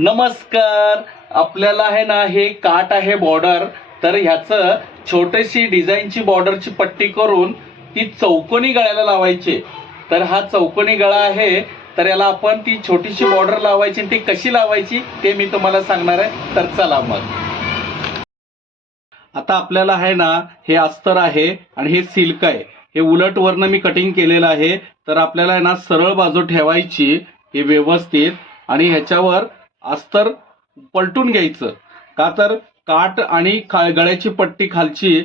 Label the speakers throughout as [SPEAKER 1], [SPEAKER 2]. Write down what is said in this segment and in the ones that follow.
[SPEAKER 1] नमस्कार. आपल्याला आहे ना हे काट आहे बॉर्डर तर ह्याचं छोटीशी डिझाईनची बॉर्डरची पट्टी करून ती चौकोनी गळ्याला लावायची. तर हा चौकोनी गळा आहे. तर याला आपण ती छोटीशी बॉर्डर लावायची आणि ती कशी लावायची ते मी तुम्हाला सांगणार आहे. तर चला मग. आता आपल्याला आहे ना हे अस्तर आहे आणि हे सिल्क आहे. हे उलट वरनं मी कटिंग केलेलं आहे. तर आपल्याला आहे ना सरळ बाजू ठेवायची. हे व्यवस्थित. आणि ह्याच्यावर अस्तर पलटून घ्यायचं. का तर काट आणि खा गळ्याची पट्टी खालची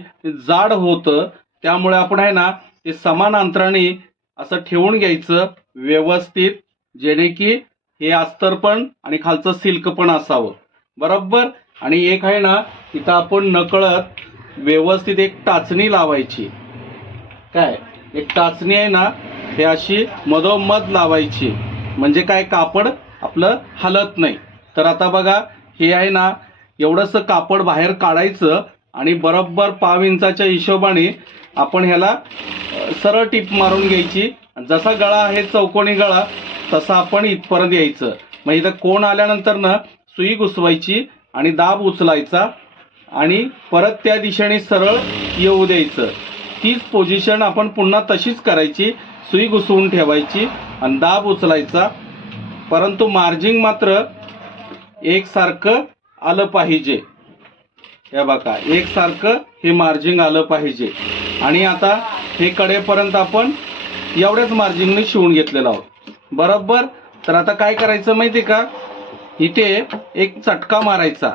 [SPEAKER 1] जाड होतं त्यामुळे आपण आहे ना ते समान अंतराने असं ठेवून घ्यायचं व्यवस्थित जेणे की हे अस्तर पण आणि खालचं सिल्क पण असावं. बरोबर? आणि एक आहे ना तिथं आपण नकळत व्यवस्थित एक टाचणी लावायची. काय? एक टाचणी आहे ना हे अशी मधोमध लावायची. म्हणजे काय? कापड आपलं हलत नाही. तर आता बघा हे आहे ना एवढंसं कापड बाहेर काढायचं आणि बरोबर पाव इंचाच्या हिशोबाने आपण ह्याला सरळ टीप मारून घ्यायची. जसा गळा आहे चौकोनी गळा तसा आपण इथपर्यंत यायचं. मग इथं कोण आल्यानंतर ना सुई घुसवायची आणि दाब उचलायचा आणि परत त्या दिशेने सरळ येऊ द्यायचं. तीच पोझिशन आपण पुन्हा तशीच करायची. सुई घुसवून ठेवायची आणि दाब उचलायचा. परंतु मार्जिंग मात्र एकसारखं आलं पाहिजे. हे बघा एकसारखं हे मार्जिंग आलं पाहिजे. आणि आता हे कडेपर्यंत आपण एवढ्याच मार्जिंगने शिवून घेतलेलं आहोत. बरोबर? तर आता काय करायचं माहिती का? इथे एक चटका मारायचा.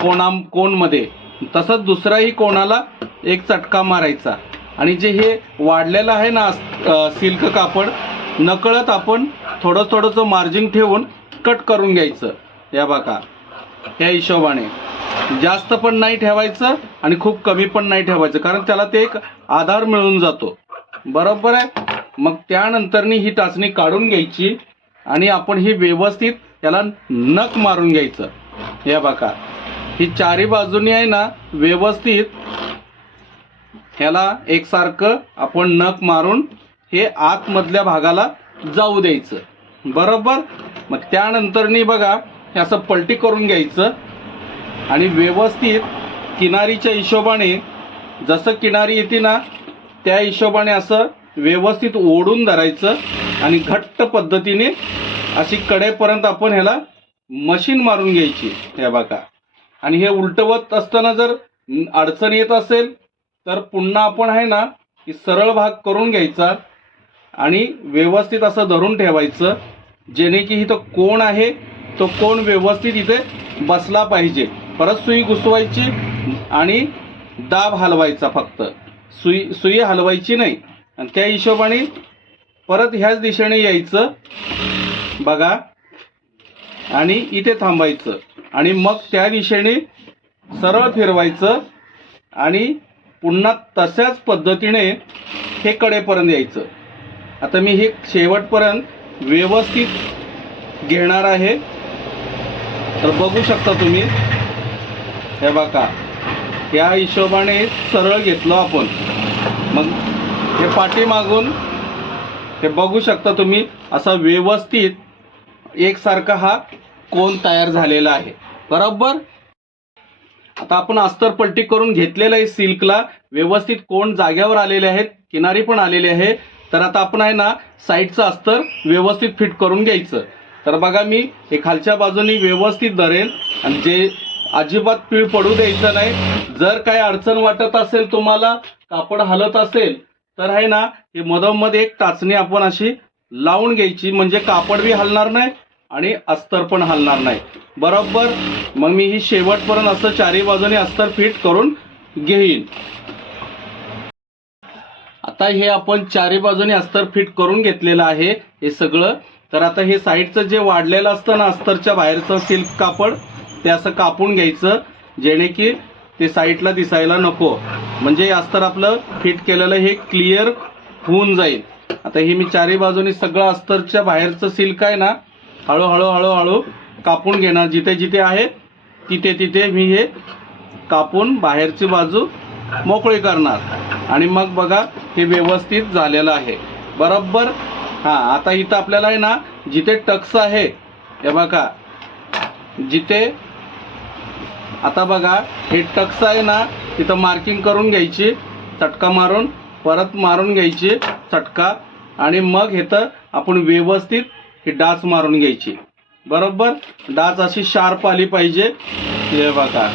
[SPEAKER 1] कोणा कोणमध्ये. तसंच दुसराही कोणाला एक चटका मारायचा. आणि जे हे वाढलेलं आहे ना सिल्क कापड नकळत आपण थोडं थोडंसं मार्जिन ठेवून कट करून घ्यायचं. या बघा. या हिशोबाने. जास्त पण नाही ठेवायचं आणि खूप कमी पण नाही ठेवायचं. कारण त्याला ते एक आधार मिळून जातो. बरोबर आहे? मग त्यानंतरनी ही टाचणी काढून घ्यायची आणि आपण ही व्यवस्थित त्याला नख मारून घ्यायचं. या बघा. ही चारी बाजूनी आहे ना व्यवस्थित ह्याला एकसारखं आपण नख मारून हे आतमधल्या भागाला जाऊ द्यायचं. बरोबर? मग त्यानंतरनी बघा हे असं पलटी करून घ्यायचं. आणि व्यवस्थित किनारीच्या हिशोबाने जसं किनारी येते ना त्या हिशोबाने असं व्यवस्थित ओढून धरायचं आणि घट्ट पद्धतीने अशी कडेपर्यंत आपण ह्याला मशीन मारून घ्यायची. ह्या बघा. आणि हे उलटवत असताना जर अडचण येत असेल तर पुन्हा आपण आहे ना की सरळ भाग करून घ्यायचा. आणि व्यवस्थित असं धरून ठेवायचं जेणे की इथं कोण आहे तो कोण व्यवस्थित इथे बसला पाहिजे. परत सुई घुसवायची आणि दाब हलवायचा फक्त. सुई सुई हलवायची नाही. आणि त्या हिशोबाने परत ह्याच दिशेने यायचं. बघा. आणि इथे थांबायचं. आणि मग त्या दिशेने सरळ फिरवायचं. आणि पुन्हा तशाच पद्धतीने हे कडेपर्यंत यायचं. आता मी हे शेवटपर्यंत व्यवस्थित घेणार आहे. तर बघू शकता तुम्ही हे बघा या हिशोबाने सरळ घेतलं आपण. मग हे पाठीमागून हे बघू शकता तुम्ही असा व्यवस्थित एकसारखा हा कोण तयार झालेला आहे. बरोबर? आता आपण अस्तर पलटी करून घेतलेलं आहे सिल्कला. व्यवस्थित कोण जाग्यावर आलेले आहेत किनारी पण आलेले आहे. तर आता आपण आहे ना साईडचं अस्तर व्यवस्थित फिट करून घ्यायचं. तर बघा मी हे खालच्या बाजूनी व्यवस्थित धरेल आणि जे अजिबात पीळ पडू द्यायचं नाही. जर काय अडचण वाटत असेल तुम्हाला कापड हलत असेल तर आहे ना हे मधोमध एक टाचणी आपण अशी लावून घ्यायची. म्हणजे कापड बी हलणार नाही आणि अस्तर पण हलणार नाही. बरोबर? मग मी ही शेवटपर्यंत असं चारी बाजूने अस्तर फिट करून घेईन. आता हे आपण चारी बाजूने अस्तर फिट करून घेतलेलं आहे हे सगळं. तर आता हे साईडचं जे वाढलेलं असतं ना अस्तरच्या बाहेरचं सिल्क कापड ते असं कापून घ्यायचं जेणे की ते साईडला दिसायला नको. म्हणजे अस्तर आपलं फिट केलेलं हे क्लिअर होऊन जाईल. आता हे मी चारी बाजूनी सगळं अस्तरच्या बाहेरचं सिल्क आहे ना हळूहळू हळूहळू कापून घेणार. जिथे जिथे आहे तिथे तिथे मी हे कापून बाहेरची बाजू मोकळी करणार. आणि मग बघा हे व्यवस्थित झालेलं आहे. बरोबर? हां आता इथं आपल्याला आहे ना जिथे टक्स आहे हे बघा. जिथे आता बघा हे टक्स आहे ना तिथं मार्किंग करून घ्यायची चटका मारून परत मारून घ्यायची चटका. आणि मग इथं आपण व्यवस्थित ही डाच मारून घ्यायची. बरोबर? डाच अशी शार्प आली पाहिजे. हे बघा.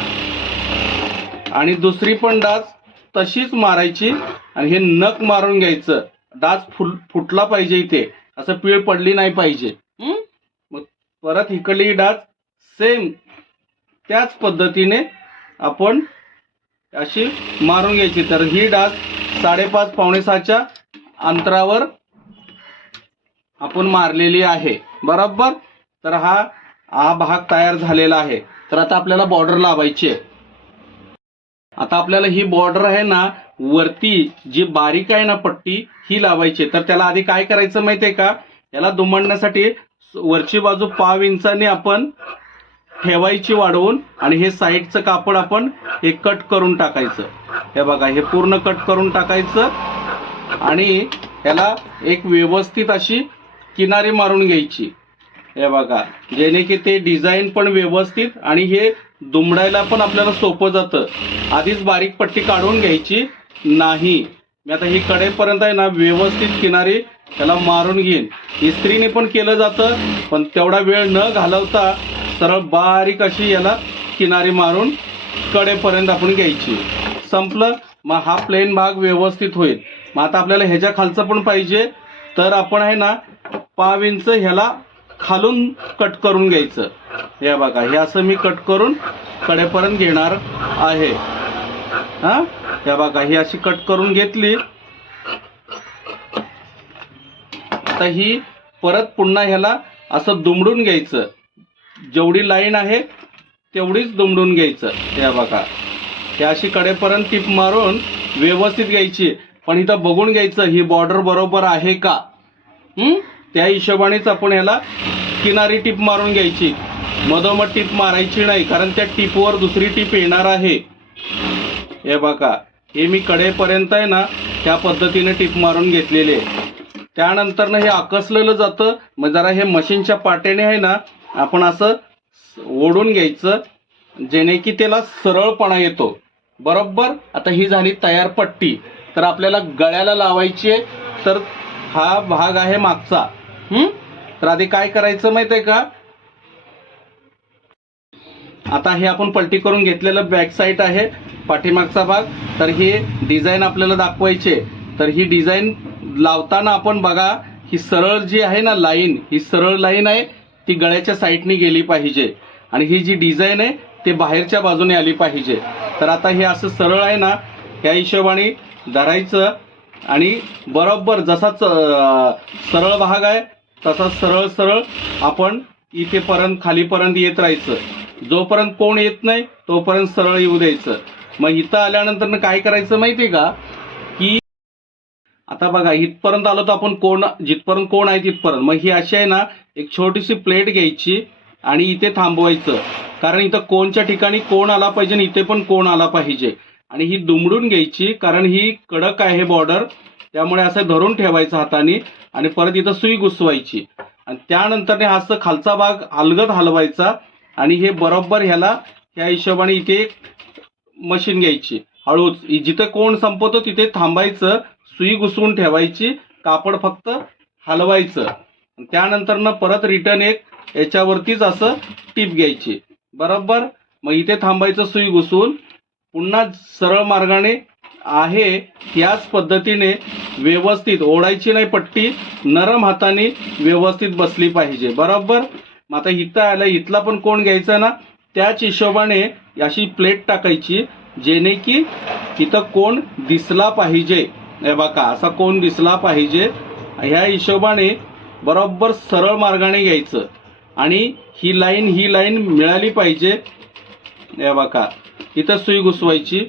[SPEAKER 1] आणि दुसरी पण डाच तशीच मारायची आणि हे नख मारून घ्यायचं. डाच फुल फुटला पाहिजे इथे. असं पीळ पडली नाही पाहिजे? मग परत इकडली ही डाच सेम त्याच पद्धतीने आपण अशी मारून घ्यायची. तर ही डाच साडेपाच पावणे सहाच्या अंतरावर आपण मारलेली आहे. बरोबर? तर हा हा भाग तयार झालेला आहे. तर आता आपल्याला बॉर्डर लावायची आहे. आता आपल्याला ही बॉर्डर आहे ना वरती जी बारीक आहे ना पट्टी ही लावायची. तर त्याला आधी काय करायचं माहितीये का? याला दुमडण्यासाठी वरची बाजू पाव इंचाने आपण ठेवायची वाढवून आणि हे साईडचं कापड आपण हे कट करून टाकायचं. हे बघा हे पूर्ण कट करून टाकायचं आणि याला एक व्यवस्थित अशी किनारी मारून घ्यायची. हे बघा जेणे की ते डिझाईन पण व्यवस्थित आणि हे दुमडायला पण आपल्याला सोपं जातं. आधीच बारीक पट्टी काढून घ्यायची नाही. मी आता ही कडेपर्यंत आहे ना व्यवस्थित किनारी त्याला मारून घेईन. इस्त्रीने पण केलं जातं पण तेवढा वेळ न घालवता सरळ बारीक अशी याला किनारी मारून कडेपर्यंत आपण घ्यायची. संपलं. मग हा प्लेन भाग व्यवस्थित होईल. मग आता आपल्याला ह्याच्या खालचं पण पाहिजे. तर आपण आहे ना पाव इंच ह्याला खालून कट करून घ्यायचं. हे बघा हे असं मी कट करून कडेपर्यंत घेणार आहे. हा? हे बघा ही अशी कट करून घेतली. आता ही परत पुन्हा ह्याला असं दुमडून घ्यायचं. जेवढी लाईन आहे तेवढीच दुमडून घ्यायचं. हे बघा. हे अशी कडेपर्यंत टीप मारून व्यवस्थित घ्यायची. पण इथं बघून घ्यायचं ही बॉर्डर बरोबर आहे का? हं? त्या हिशोबानेच आपण ह्याला किनारी टीप मारून घ्यायची. मधोमध टीप मारायची नाही कारण त्या टीपवर दुसरी टीप येणार आहे. हे बघा हे मी कडेपर्यंत आहे ना त्या पद्धतीने टीप मारून घेतलेले आहे. हे आकसलेलं जातं मग जरा हे मशीनच्या पाट्याने आहे ना आपण असं ओढून घ्यायचं जेणे की त्याला सरळपणा येतो. बरोबर? आता ही झाली तयार पट्टी. तर आपल्याला गळ्याला लावायची आहे तर हा भाग आहे मागचा. हम्म तर आधी काय करायचं माहिती आहे का? आता हे आपण पलटी करून घेतलेलं बॅक साईड आहे पाठीमागचा भाग. तर ही डिझाईन आपल्याला दाखवायची. तर ही डिझाईन लावताना आपण बघा ही सरळ जी आहे ना लाईन ही सरळ लाईन आहे ती गळ्याच्या साईडनी गेली पाहिजे. आणि ही जी डिझाईन आहे ते बाहेरच्या बाजूने आली पाहिजे. तर आता हे असं सरळ आहे ना त्या हिशोबाने धरायचं. आणि बरोबर जसा च- सरळ भाग आहे तसा सरळ सरळ आपण इथेपर्यंत खालीपर्यंत येत राहायचं. जोपर्यंत कोण येत नाही तोपर्यंत सरळ येऊ द्यायचं. मग इथं आल्यानंतर काय करायचं माहितीये का? की आता बघा इथपर्यंत आलो तर आपण कोण जिथपर्यंत कोण आहे तिथपर्यंत. मग ही अशी आहे ना एक छोटीशी प्लेट घ्यायची आणि इथे थांबवायचं. कारण इथं कोणच्या ठिकाणी कोण आला पाहिजे आणि इथे पण कोण आला पाहिजे. आणि ही दुमडून घ्यायची कारण ही कडक आहे बॉर्डर त्यामुळे असं धरून ठेवायचं हाताने आणि परत इथं सुई घुसवायची. आणि त्यानंतरने असं खालचा भाग हलगत हलवायचा आणि हे बरोबर ह्याला ह्या हिशोबाने इथे मशीन घ्यायची. हळूच जिथं कोण संपवतो तिथे थांबायचं सुई घुसवून ठेवायची कापड फक्त हलवायचं. त्यानंतरनं परत रिटर्न एक याच्यावरतीच असं टीप घ्यायची. बरोबर? मग इथे थांबायचं सुई घुसवून. पुन्हा सरळ मार्गाने आहे याच पद्धतीने व्यवस्थित ओढायची नाही पट्टी नरम हाताने व्यवस्थित बसली पाहिजे. बरोबर? मग आता इथं आलं इथला पण कोण घ्यायचा ना? त्याच हिशोबाने अशी प्लेट टाकायची जेणे की इथं कोण दिसला पाहिजे. हे बघा असा कोण दिसला पाहिजे. ह्या हिशोबाने बरोबर सरळ मार्गाने घ्यायचं. आणि ही लाईन ही लाईन मिळाली पाहिजे. हे बघा इथं सुई घुसवायची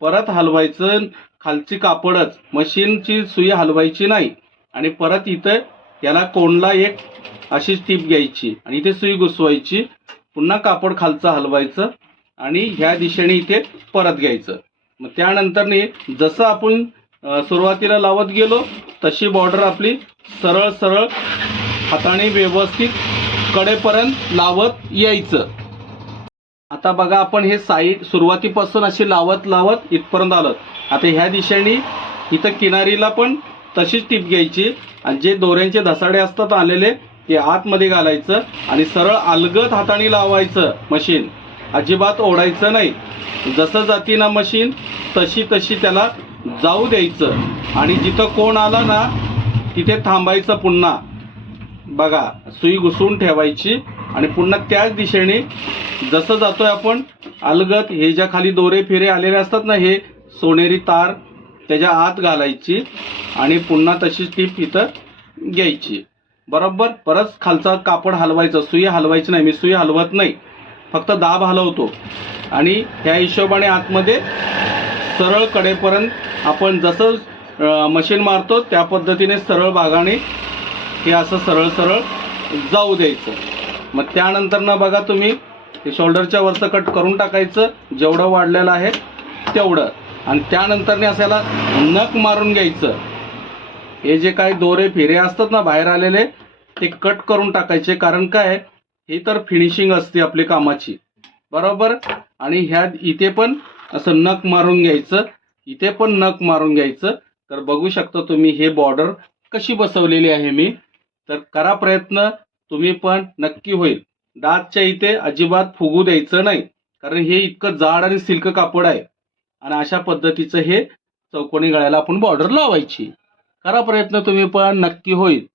[SPEAKER 1] परत हलवायचं खालची कापडच मशीनची सुई हलवायची नाही. आणि परत इथं याला कोणला एक अशी टीप घ्यायची. आणि इथे सुई घुसवायची. पुन्हा कापड खालचं हलवायचं. आणि ह्या दिशेने इथे परत घ्यायचं. मग त्यानंतरने जसं आपण सुरुवातीला लावत गेलो तशी बॉर्डर आपली सरळ सरळ हाताने व्यवस्थित कडेपर्यंत लावत यायचं. आता बघा आपण हे साईड सुरुवातीपासून अशी लावत लावत इथपर्यंत आलं. आता ह्या दिशेने इथं किनारीला पण तशीच टीप घ्यायची. आणि जे दोऱ्यांचे धसाडे असतात आलेले ते आतमध्ये घालायचं आणि सरळ अलगद हाताने लावायचं मशीन अजिबात ओढायचं नाही. जसं जाती ना मशीन तशी तशी त्याला जाऊ द्यायचं. आणि जिथं कोण आला ना तिथे थांबायचं पुन्हा. बघा सुई घुसून ठेवायची. आणि पुन्हा त्याच दिशेने जसं जातोय आपण अलगत हे ज्या खाली दोरे फिरे आलेले असतात ना हे सोनेरी तार त्याच्या आत घालायची आणि पुन्हा तशीच टीप इथं घ्यायची. बरोबर? परत खालचा कापड हलवायचं. सुई हलवायची नाही. मी सुई हलवत नाही. फक्त दाब हलवतो. आणि ह्या हिशोबाने आतमध्ये सरळ कडेपर्यंत आपण जसं मशीन मारतो त्या पद्धतीने सरळ भागाने हे असं सरळ सरळ जाऊ द्यायचं. मग त्यानंतर ना बघा तुम्ही हे शोल्डरच्या वरचं कट करून टाकायचं जेवढं वाढलेलं आहे तेवढं. आणि त्यानंतरने असायला नख मारून घ्यायचं. हे जे काही दोरे फिरे असतात ना बाहेर आलेले ते कट करून टाकायचे. कारण काय? हे तर फिनिशिंग असते आपली कामाची. बरोबर? आणि ह्या इथे पण असं नख मारून घ्यायचं. इथे पण नख मारून घ्यायचं. तर बघू शकता तुम्ही हे बॉर्डर कशी बसवलेली आहे मी. तर करा प्रयत्न. तुम्ही पण नक्की होईल. दातच्या इथे अजिबात फुगू द्यायचं नाही. कारण हे इतकं जाड आणि सिल्क कापड आहे. आणि अशा पद्धतीचं हे चौकोनी गळ्याला आपण बॉर्डर लावायची. करा प्रयत्न तुम्ही पण नक्की होईल.